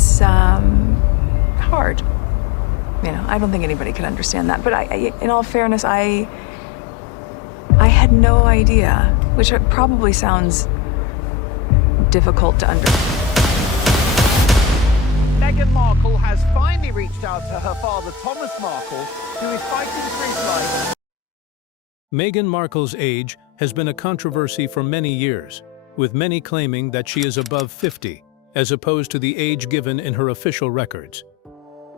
it's hard. You know, I don't think anybody could understand that. But in all fairness, I had no idea, which probably sounds difficult to understand. Meghan Markle has finally reached out to her father, Thomas Markle, who is fighting for his life. Meghan Markle's age has been a controversy for many years, with many claiming that she is above 50, as opposed to the age given in her official records.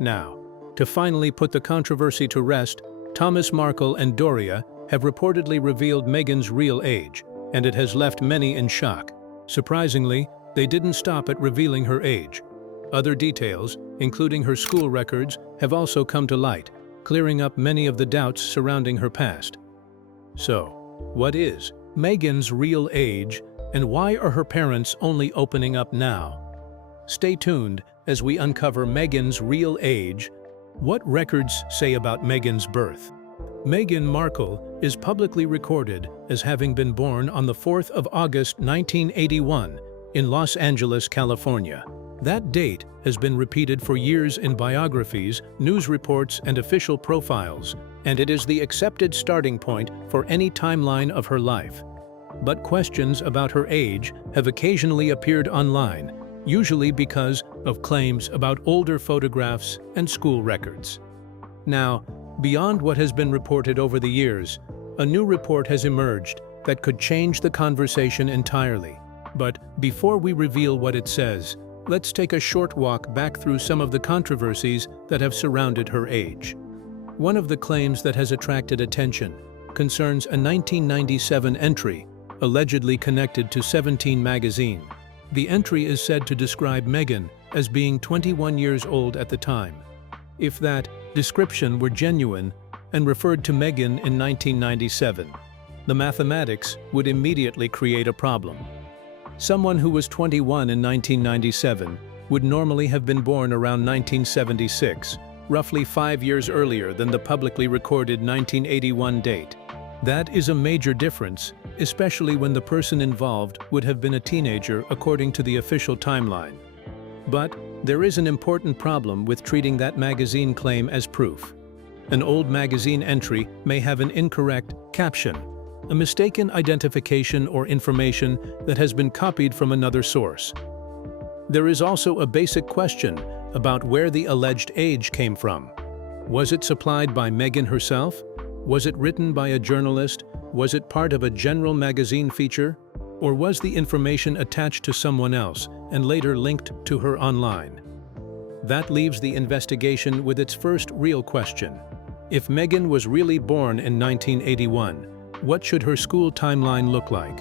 Now, to finally put the controversy to rest, Thomas Markle and Doria have reportedly revealed Meghan's real age, and it has left many in shock. Surprisingly, they didn't stop at revealing her age. Other details, including her school records, have also come to light, clearing up many of the doubts surrounding her past. So, what is Meghan's real age, and why are her parents only opening up now? Stay tuned as we uncover Meghan's real age. What records say about Meghan's birth? Meghan Markle is publicly recorded as having been born on the 4th of August 1981 in Los Angeles, California. That date has been repeated for years in biographies, news reports, and official profiles, and it is the accepted starting point for any timeline of her life. But questions about her age have occasionally appeared online, usually because of claims about older photographs and school records. Now, beyond what has been reported over the years, a new report has emerged that could change the conversation entirely. But before we reveal what it says, let's take a short walk back through some of the controversies that have surrounded her age. One of the claims that has attracted attention concerns a 1997 entry, allegedly connected to 17 magazine. The entry is said to describe Meghan as being 21 years old at the time. If that description were genuine and referred to Meghan in 1997, the mathematics would immediately create a problem. Someone who was 21 in 1997 would normally have been born around 1976, roughly 5 years earlier than the publicly recorded 1981 date. That is a major difference, especially when the person involved would have been a teenager according to the official timeline. But there is an important problem with treating that magazine claim as proof. An old magazine entry may have an incorrect caption, a mistaken identification or information that has been copied from another source. There is also a basic question about where the alleged age came from. Was it supplied by Meghan herself? Was it written by a journalist? Was it part of a general magazine feature? Or was the information attached to someone else and later linked to her online? That leaves the investigation with its first real question. If Meghan was really born in 1981, what should her school timeline look like?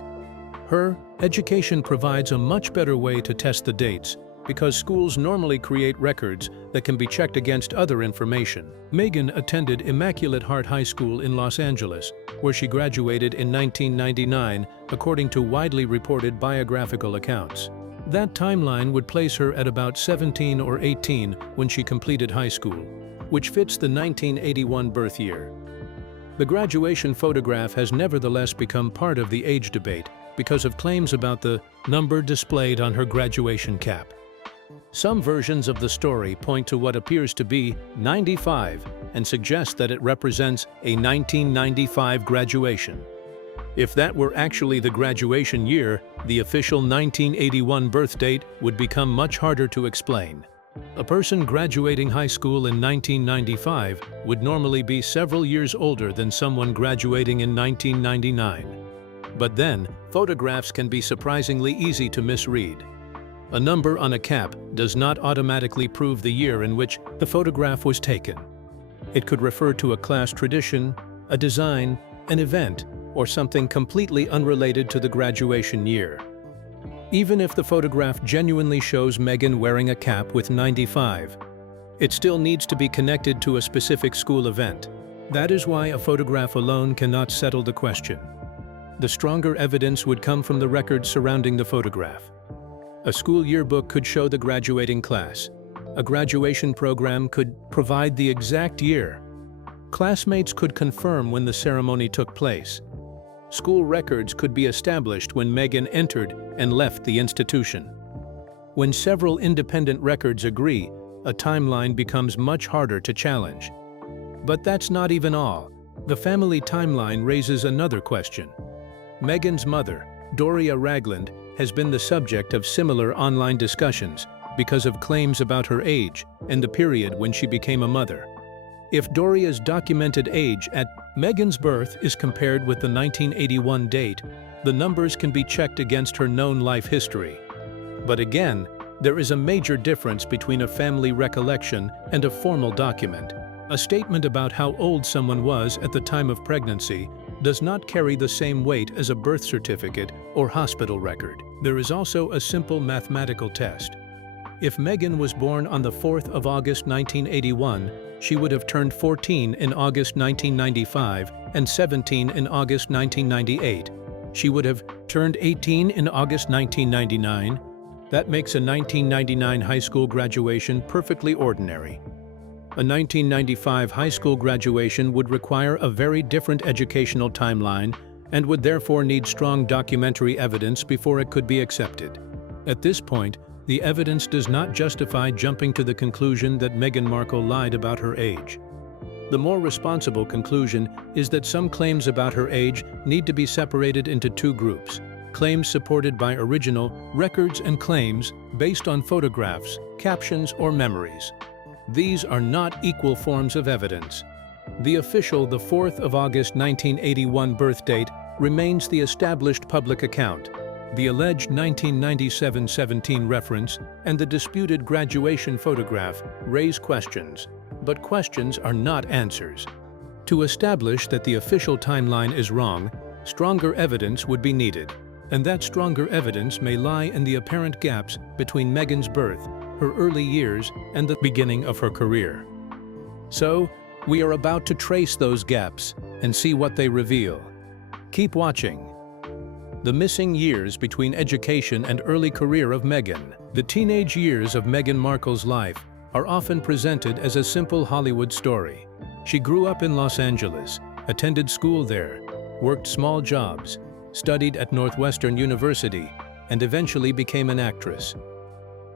Her education provides a much better way to test the dates, because schools normally create records that can be checked against other information. Meghan attended Immaculate Heart High School in Los Angeles, where she graduated in 1999, according to widely reported biographical accounts. That timeline would place her at about 17 or 18 when she completed high school, which fits the 1981 birth year. The graduation photograph has nevertheless become part of the age debate because of claims about the number displayed on her graduation cap. Some versions of the story point to what appears to be 95 and suggest that it represents a 1995 graduation. If that were actually the graduation year, the official 1981 birth date would become much harder to explain. A person graduating high school in 1995 would normally be several years older than someone graduating in 1999. But then, photographs can be surprisingly easy to misread. A number on a cap does not automatically prove the year in which the photograph was taken. It could refer to a class tradition, a design, an event, or something completely unrelated to the graduation year. Even if the photograph genuinely shows Meghan wearing a cap with 95, it still needs to be connected to a specific school event. That is why a photograph alone cannot settle the question. The stronger evidence would come from the records surrounding the photograph. A school yearbook could show the graduating class. A graduation program could provide the exact year. Classmates could confirm when the ceremony took place. School records could be established when Meghan entered and left the institution. When several independent records agree, a timeline becomes much harder to challenge. But that's not even all. The family timeline raises another question. Meghan's mother, Doria Ragland, has been the subject of similar online discussions because of claims about her age and the period when she became a mother. If Doria's documented age at Meghan's birth is compared with the 1981 date, the numbers can be checked against her known life history. But again, there is a major difference between a family recollection and a formal document. A statement about how old someone was at the time of pregnancy does not carry the same weight as a birth certificate or hospital record. There is also a simple mathematical test. If Meghan was born on the 4th of August 1981, she would have turned 14 in August 1995 and 17 in August 1998. She would have turned 18 in August 1999. That makes a 1999 high school graduation perfectly ordinary. A 1995 high school graduation would require a very different educational timeline and would therefore need strong documentary evidence before it could be accepted. At this point, the evidence does not justify jumping to the conclusion that Meghan Markle lied about her age. The more responsible conclusion is that some claims about her age need to be separated into two groups: claims supported by original records and claims based on photographs, captions, or memories. These are not equal forms of evidence. The official 4th of August 1981 birth date remains the established public account. The alleged 1997-17 reference and the disputed graduation photograph raise questions, but questions are not answers. To establish that the official timeline is wrong, stronger evidence would be needed, and that stronger evidence may lie in the apparent gaps between Meghan's birth, her early years, and the beginning of her career. So, we are about to trace those gaps and see what they reveal. Keep watching. The missing years between education and early career of Meghan. The teenage years of Meghan Markle's life are often presented as a simple Hollywood story. She grew up in Los Angeles, attended school there, worked small jobs, studied at Northwestern University, and eventually became an actress.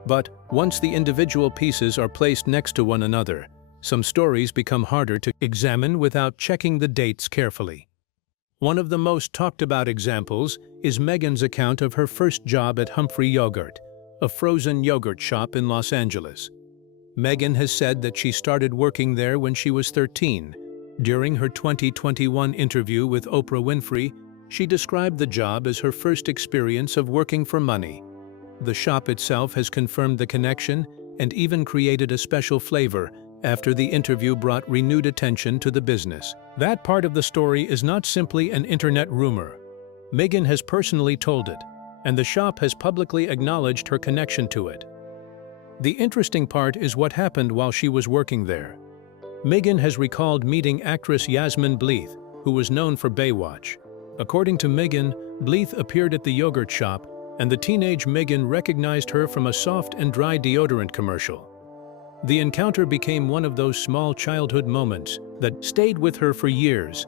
But once the individual pieces are placed next to one another, some stories become harder to examine without checking the dates carefully. One of the most talked about examples is Meghan's account of her first job at Humphrey Yogurt, a frozen yogurt shop in Los Angeles. Meghan has said that she started working there when she was 13. During her 2021 interview with Oprah Winfrey, she described the job as her first experience of working for money. The shop itself has confirmed the connection and even created a special flavor after the interview brought renewed attention to the business. That part of the story is not simply an internet rumor. Meghan has personally told it, and the shop has publicly acknowledged her connection to it. The interesting part is what happened while she was working there. Meghan has recalled meeting actress Yasmin Bleeth, who was known for Baywatch. According to Meghan, Bleeth appeared at the yogurt shop, and the teenage Meghan recognized her from a soft and dry deodorant commercial. The encounter became one of those small childhood moments that stayed with her for years.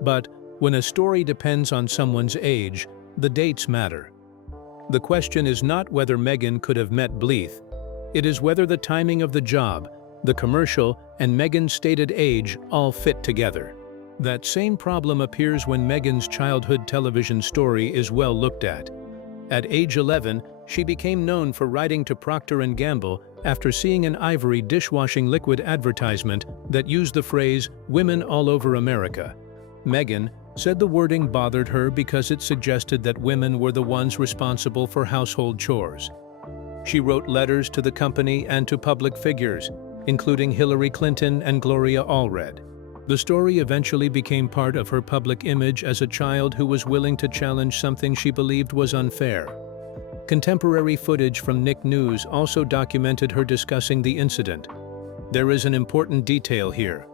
But when a story depends on someone's age, the dates matter. The question is not whether Meghan could have met Bleeth. It is whether the timing of the job, the commercial, and Meghan's stated age all fit together. That same problem appears when Meghan's childhood television story is well looked at. At age 11, she became known for writing to Procter & Gamble after seeing an Ivory dishwashing liquid advertisement that used the phrase, "Women all over America." Meghan said the wording bothered her because it suggested that women were the ones responsible for household chores. She wrote letters to the company and to public figures, including Hillary Clinton and Gloria Allred. The story eventually became part of her public image as a child who was willing to challenge something she believed was unfair. Contemporary footage from Nick News also documented her discussing the incident. There is an important detail here.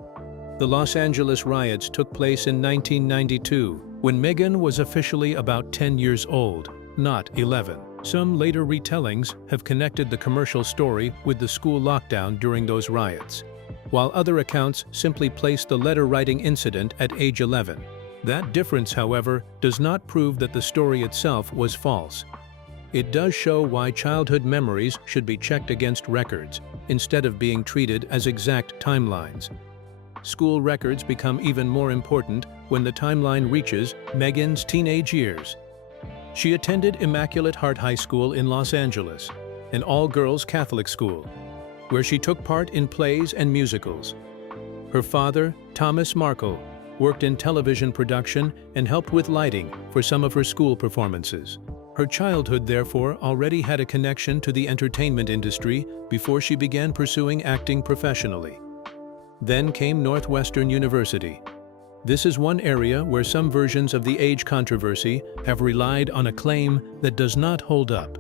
The Los Angeles riots took place in 1992, when Meghan was officially about 10 years old, not 11. Some later retellings have connected the commercial story with the school lockdown during those riots, while other accounts simply place the letter-writing incident at age 11. That difference, however, does not prove that the story itself was false. It does show why childhood memories should be checked against records, instead of being treated as exact timelines. School records become even more important when the timeline reaches Meghan's teenage years. She attended Immaculate Heart High School in Los Angeles, an all-girls Catholic school, where she took part in plays and musicals. Her father, Thomas Markle, worked in television production and helped with lighting for some of her school performances. Her childhood, therefore, already had a connection to the entertainment industry before she began pursuing acting professionally. Then came Northwestern University. This is one area where some versions of the age controversy have relied on a claim that does not hold up.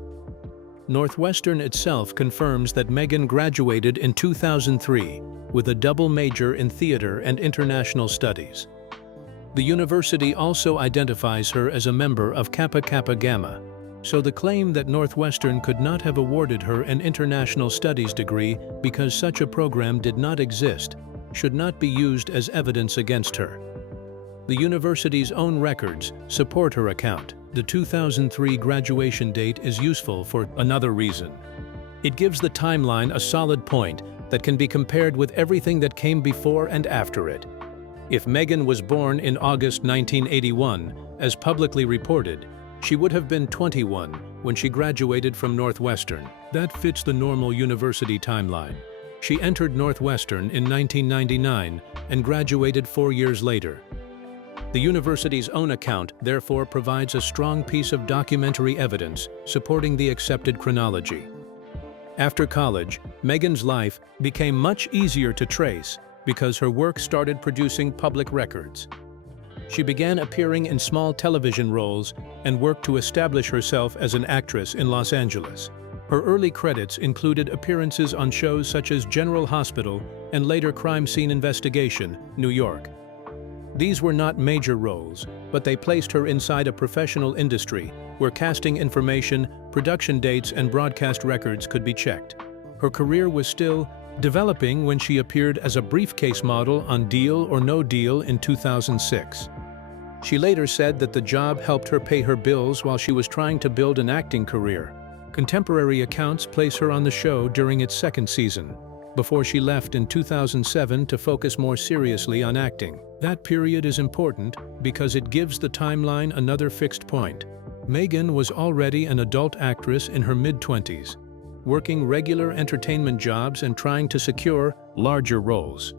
Northwestern itself confirms that Meghan graduated in 2003 with a double major in theater and international studies. The university also identifies her as a member of Kappa Kappa Gamma, so the claim that Northwestern could not have awarded her an international studies degree because such a program did not exist should not be used as evidence against her. The university's own records support her account. The 2003 graduation date is useful for another reason. It gives the timeline a solid point that can be compared with everything that came before and after it. If Meghan was born in August 1981, as publicly reported, she would have been 21 when she graduated from Northwestern. That fits the normal university timeline. She entered Northwestern in 1999 and graduated 4 years later. The university's own account therefore provides a strong piece of documentary evidence supporting the accepted chronology. After college, Meghan's life became much easier to trace because her work started producing public records. She began appearing in small television roles and worked to establish herself as an actress in Los Angeles. Her early credits included appearances on shows such as General Hospital and later Crime Scene Investigation, New York. These were not major roles, but they placed her inside a professional industry where casting information, production dates, and broadcast records could be checked. Her career was still developing when she appeared as a briefcase model on Deal or No Deal in 2006. She later said that the job helped her pay her bills while she was trying to build an acting career. Contemporary accounts place her on the show during its second season, before she left in 2007 to focus more seriously on acting. That period is important because it gives the timeline another fixed point. Meghan was already an adult actress in her mid-20s, working regular entertainment jobs and trying to secure larger roles.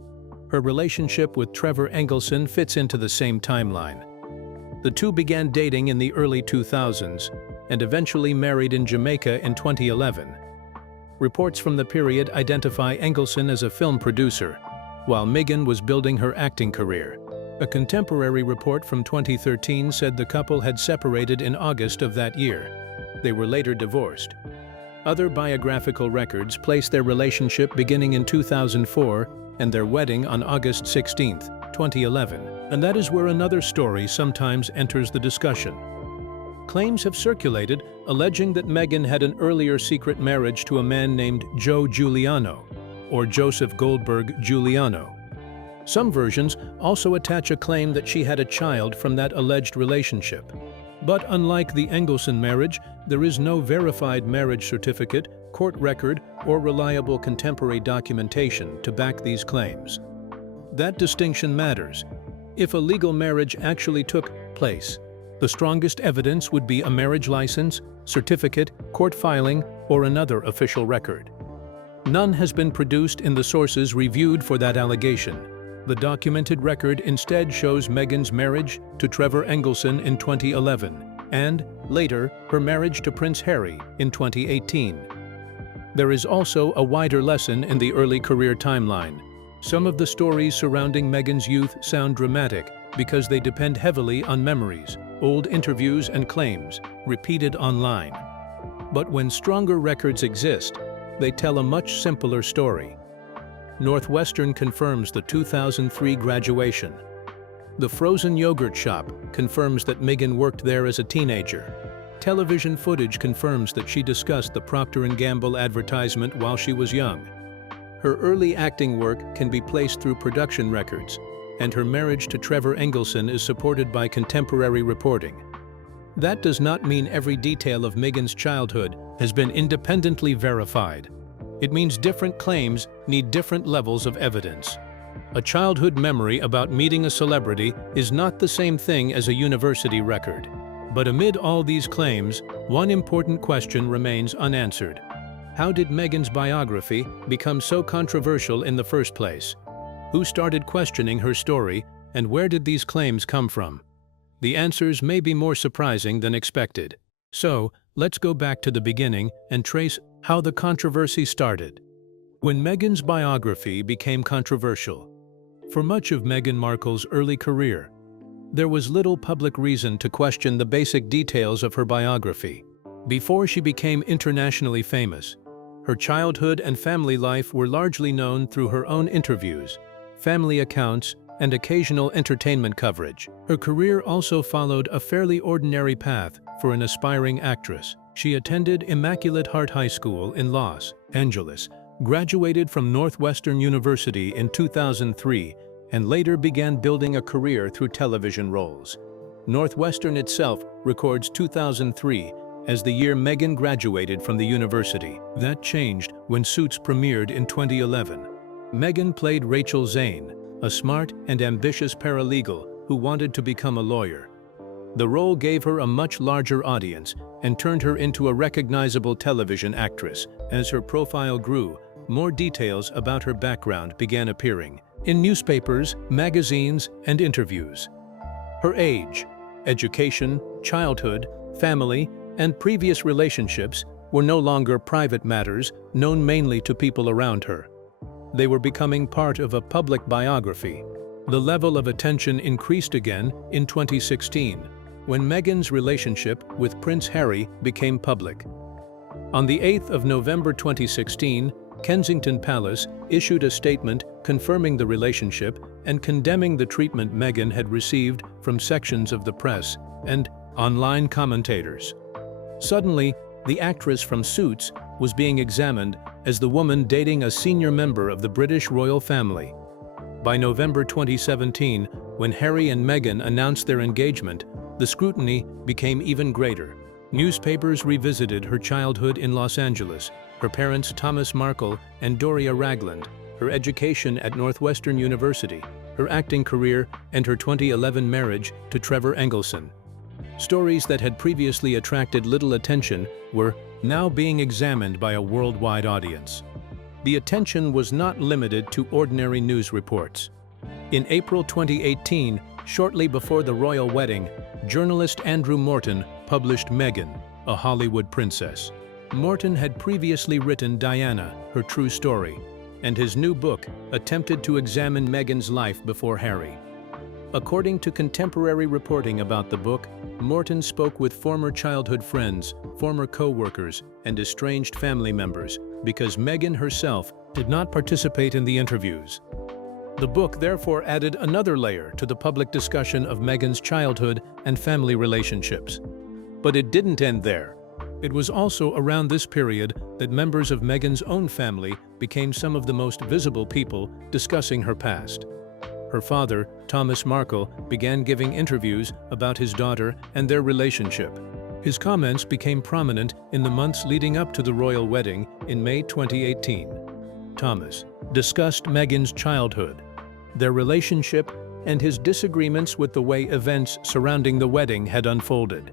Her relationship with Trevor Engelson fits into the same timeline. The two began dating in the early 2000s and eventually married in Jamaica in 2011. Reports from the period identify Engelson as a film producer, while Meghan was building her acting career. A contemporary report from 2013 said the couple had separated in August of that year. They were later divorced. Other biographical records place their relationship beginning in 2004 and their wedding on August 16, 2011. And that is where another story sometimes enters the discussion. Claims have circulated alleging that Meghan had an earlier secret marriage to a man named Joe Giuliano, or Joseph Goldberg Giuliano. Some versions also attach a claim that she had a child from that alleged relationship. But unlike the Engelson marriage, there is no verified marriage certificate, court record, or reliable contemporary documentation to back these claims. That distinction matters. If a legal marriage actually took place, the strongest evidence would be a marriage license, certificate, court filing, or another official record. None has been produced in the sources reviewed for that allegation. The documented record instead shows Meghan's marriage to Trevor Engelson in 2011, and, later, her marriage to Prince Harry in 2018. There is also a wider lesson in the early career timeline. Some of the stories surrounding Meghan's youth sound dramatic because they depend heavily on memories, old interviews, and claims, repeated online. But when stronger records exist, they tell a much simpler story. Northwestern confirms the 2003 graduation. The frozen yogurt shop confirms that Meghan worked there as a teenager. Television footage confirms that she discussed the Procter & Gamble advertisement while she was young. Her early acting work can be placed through production records, and her marriage to Trevor Engelson is supported by contemporary reporting. That does not mean every detail of Meghan's childhood has been independently verified. It means different claims need different levels of evidence. A childhood memory about meeting a celebrity is not the same thing as a university record. But amid all these claims, one important question remains unanswered. How did Meghan's biography become so controversial in the first place? Who started questioning her story, and where did these claims come from? The answers may be more surprising than expected. So, let's go back to the beginning and trace how the controversy started. When Meghan's biography became controversial. For much of Meghan Markle's early career, there was little public reason to question the basic details of her biography. Before she became internationally famous, her childhood and family life were largely known through her own interviews, family accounts, and occasional entertainment coverage. Her career also followed a fairly ordinary path for an aspiring actress. She attended Immaculate Heart High School in Los Angeles, graduated from Northwestern University in 2003, and later began building a career through television roles. Northwestern itself records 2003 as the year Meghan graduated from the university. That changed when Suits premiered in 2011. Meghan played Rachel Zane, a smart and ambitious paralegal who wanted to become a lawyer. The role gave her a much larger audience and turned her into a recognizable television actress. As her profile grew, more details about her background began appearing in newspapers, magazines, and interviews. Her age, education, childhood, family, and previous relationships were no longer private matters known mainly to people around her. They were becoming part of a public biography. The level of attention increased again in 2016, when Meghan's relationship with Prince Harry became public. On the 8th of November 2016, Kensington Palace issued a statement confirming the relationship and condemning the treatment Meghan had received from sections of the press and online commentators. Suddenly, the actress from Suits was being examined as the woman dating a senior member of the British royal family. By November 2017, when Harry and Meghan announced their engagement, the scrutiny became even greater. Newspapers revisited her childhood in Los Angeles, her parents Thomas Markle and Doria Ragland, her education at Northwestern University, her acting career, and her 2011 marriage to Trevor Engelson. Stories that had previously attracted little attention were now being examined by a worldwide audience. The attention was not limited to ordinary news reports. In April 2018, shortly before the royal wedding, journalist Andrew Morton published Meghan, a Hollywood Princess. Morton had previously written Diana, Her True Story, and his new book attempted to examine Meghan's life before Harry. According to contemporary reporting about the book, Morton spoke with former childhood friends, former co-workers, and estranged family members because Meghan herself did not participate in the interviews. The book therefore added another layer to the public discussion of Meghan's childhood and family relationships. But it didn't end there. It was also around this period that members of Meghan's own family became some of the most visible people discussing her past. Her father, Thomas Markle, began giving interviews about his daughter and their relationship. His comments became prominent in the months leading up to the royal wedding in May 2018. Thomas discussed Meghan's childhood, their relationship, and his disagreements with the way events surrounding the wedding had unfolded.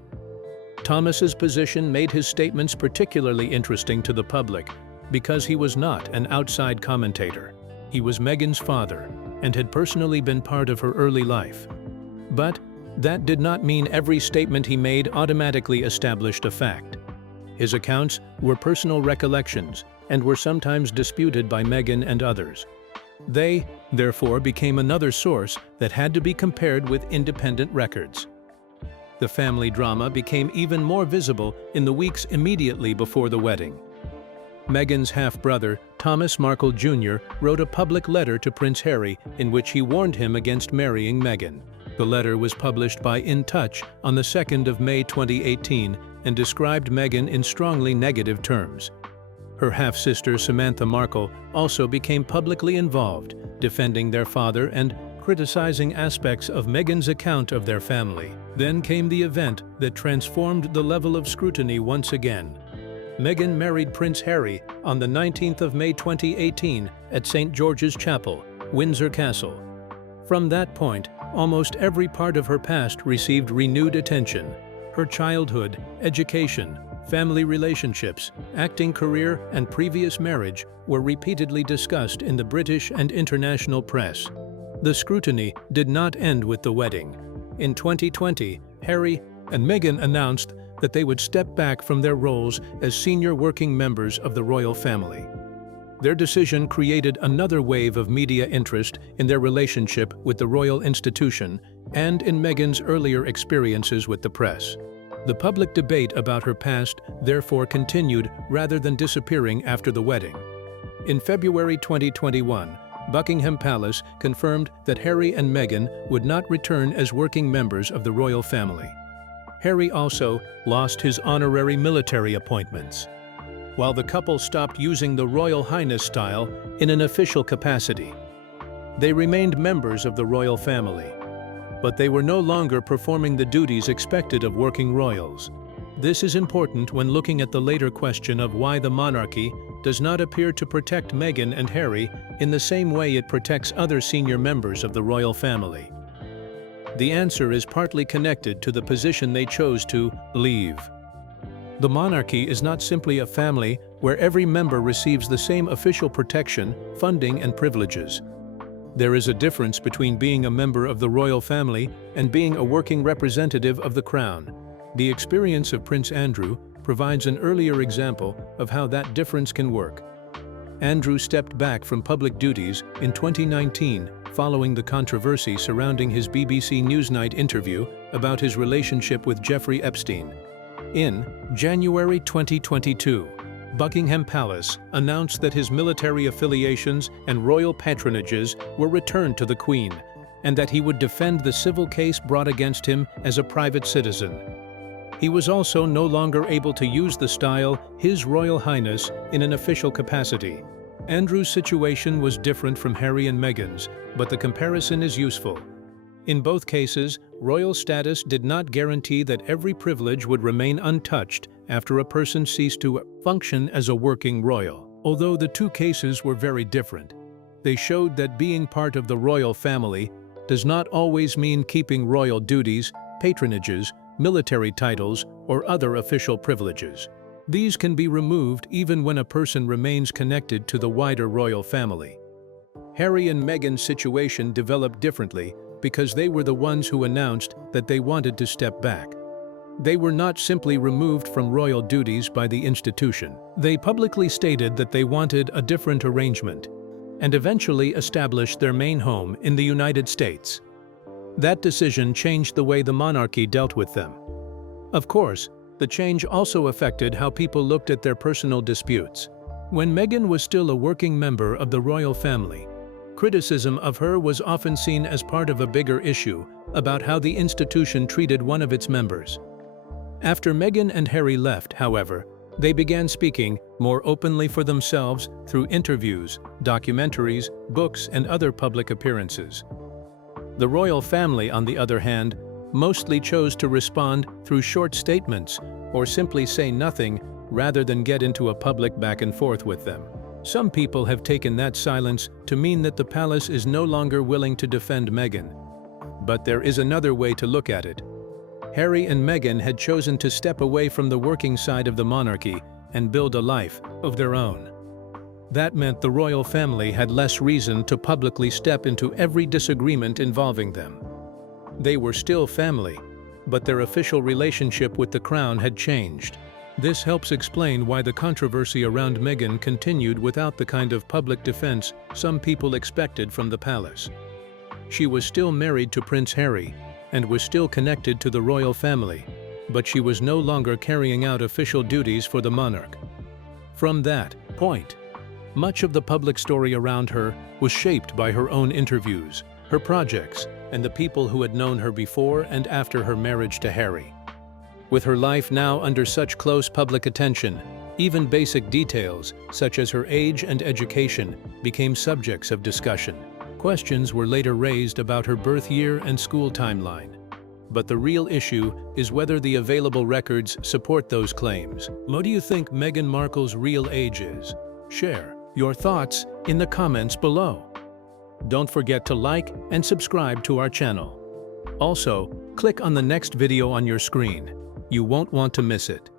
Thomas's position made his statements particularly interesting to the public because he was not an outside commentator. He was Meghan's father and had personally been part of her early life. But that did not mean every statement he made automatically established a fact. His accounts were personal recollections and were sometimes disputed by Meghan and others. They, therefore, became another source that had to be compared with independent records. The family drama became even more visible in the weeks immediately before the wedding. Meghan's half-brother, Thomas Markle Jr., wrote a public letter to Prince Harry in which he warned him against marrying Meghan. The letter was published by In Touch on the 2nd of May 2018 and described Meghan in strongly negative terms. Her half-sister Samantha Markle also became publicly involved, defending their father and criticizing aspects of Meghan's account of their family. Then came the event that transformed the level of scrutiny once again. Meghan married Prince Harry on the 19th of May 2018 at St. George's Chapel, Windsor Castle. From that point, almost every part of her past received renewed attention. Her childhood, education, family relationships, acting career, and previous marriage were repeatedly discussed in the British and international press. The scrutiny did not end with the wedding. In 2020, Harry and Meghan announced that they would step back from their roles as senior working members of the royal family. Their decision created another wave of media interest in their relationship with the royal institution and in Meghan's earlier experiences with the press. The public debate about her past therefore continued rather than disappearing after the wedding. In February 2021, Buckingham Palace confirmed that Harry and Meghan would not return as working members of the royal family. Harry also lost his honorary military appointments, while the couple stopped using the Royal Highness style in an official capacity. They remained members of the royal family, but they were no longer performing the duties expected of working royals. This is important when looking at the later question of why the monarchy does not appear to protect Meghan and Harry in the same way it protects other senior members of the royal family. The answer is partly connected to the position they chose to leave. The monarchy is not simply a family where every member receives the same official protection, funding, and privileges. There is a difference between being a member of the royal family and being a working representative of the crown. The experience of Prince Andrew provides an earlier example of how that difference can work. Andrew stepped back from public duties in 2019 following the controversy surrounding his BBC Newsnight interview about his relationship with Jeffrey Epstein. In January 2022, Buckingham Palace announced that his military affiliations and royal patronages were returned to the Queen, and that he would defend the civil case brought against him as a private citizen. He was also no longer able to use the style His Royal Highness in an official capacity. Andrew's situation was different from Harry and Meghan's, but the comparison is useful. In both cases, royal status did not guarantee that every privilege would remain untouched after a person ceased to function as a working royal. Although the two cases were very different, they showed that being part of the royal family does not always mean keeping royal duties, patronages, military titles, or other official privileges. These can be removed even when a person remains connected to the wider royal family. Harry and Meghan's situation developed differently because they were the ones who announced that they wanted to step back. They were not simply removed from royal duties by the institution. They publicly stated that they wanted a different arrangement and eventually established their main home in the United States. That decision changed the way the monarchy dealt with them. Of course, the change also affected how people looked at their personal disputes. When Meghan was still a working member of the royal family, criticism of her was often seen as part of a bigger issue about how the institution treated one of its members. After Meghan and Harry left, however, they began speaking more openly for themselves through interviews, documentaries, books, and other public appearances. The royal family, on the other hand, mostly chose to respond through short statements or simply say nothing rather than get into a public back and forth with them. Some people have taken that silence to mean that the palace is no longer willing to defend Meghan. But there is another way to look at it. Harry and Meghan had chosen to step away from the working side of the monarchy and build a life of their own. That meant the royal family had less reason to publicly step into every disagreement involving them. They were still family, but their official relationship with the crown had changed. This helps explain why the controversy around Meghan continued without the kind of public defense some people expected from the palace. She was still married to Prince Harry and was still connected to the royal family, but she was no longer carrying out official duties for the monarch. From that point, much of the public story around her was shaped by her own interviews, her projects, and the people who had known her before and after her marriage to Harry. With her life now under such close public attention, even basic details, such as her age and education, became subjects of discussion. Questions were later raised about her birth year and school timeline. But the real issue is whether the available records support those claims. What do you think Meghan Markle's real age is? Share your thoughts in the comments below. Don't forget to like and subscribe to our channel. Also, click on the next video on your screen. You won't want to miss it.